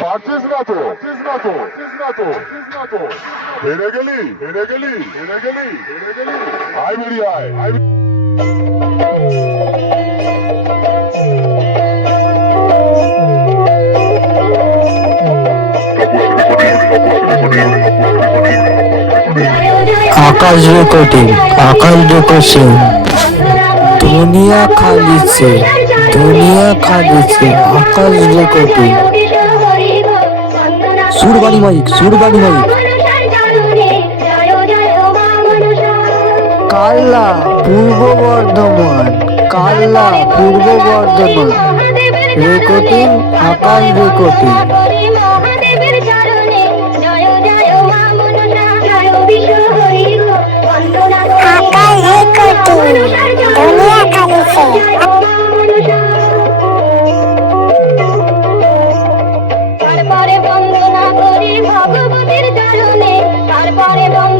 পারছিস না তো পারছিস না তো পারছিস না তো পারছিস না তো হেরে গেলি হেরে গেলি হেরে গেলি হেরে গেলি আয় বেরিয়ে আয় আয় বেরিয়ে- आकाश रेकॉर्डिंग आकाश रेकॉर्डिंग दुनिया खाली से दुनिया खाली से आकाश recording Surbani mic Surbani mic কাল্লা পূর্ব বর্ধমান কাল্লা Purba Bardhaman recording, Akash recording. Akash recording দুনিয়া খালিছে তারপরে বন্দনা